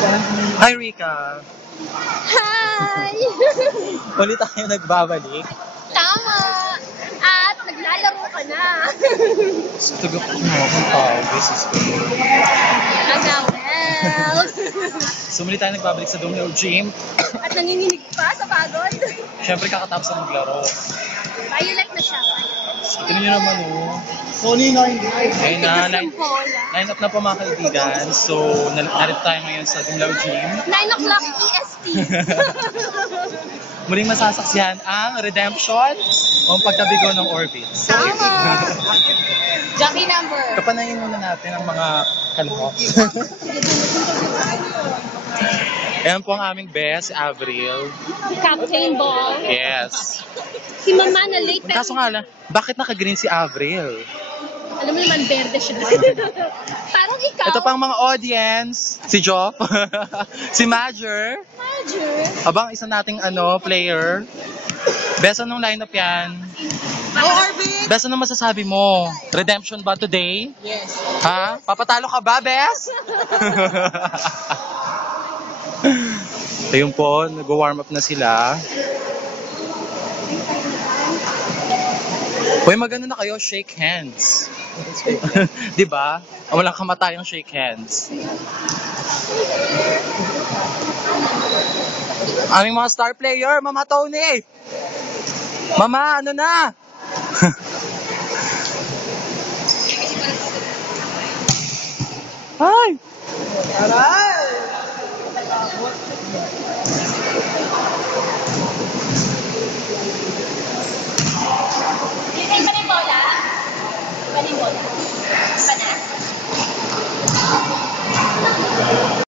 Hi, Rika. Hi! Ulit tayo nagbabalik. Tama! At naglalaro ka na. Tugok mo akong tao, beses ko. Well. So, muli tayo nagbabalik sa Dumlao Gym. At nanginginig pa sa pagod. Siyempre, kakatapos na naglaro. Violet na siya. So, tignan nyo naman, oh. Ayun na, line up na po mga kaibigan. So, narito tayo ngayon sa Dumlao Gym. 9 o'clock EST. Muling masasaksihan ang redemption o ang pagkabigo ng orbits. Tama! Jockey number. Kapanayin muna natin ang mga kalahok. Ayan po ang aming best, Avril. Captain Ball. Yes. Si Mama na late. Kaso nga lang, bakit naka-green si Avril? Alam mo naman, berde siya. Parang ikaw. Ito pang mga audience, si Joff, si Major, abang isa nating player. Best anong lineup yan? Best anong masasabi mo? Redemption ba today? Yes. Ha? Papatalo ka ba, Bes? Ito yun po, nag-warm up na sila. Hoy, magano na kayo, shake hands. Di ba? Walang kamatayang shake hands. Aming mga star player, Mama Tony. Mama, ano na? Hi.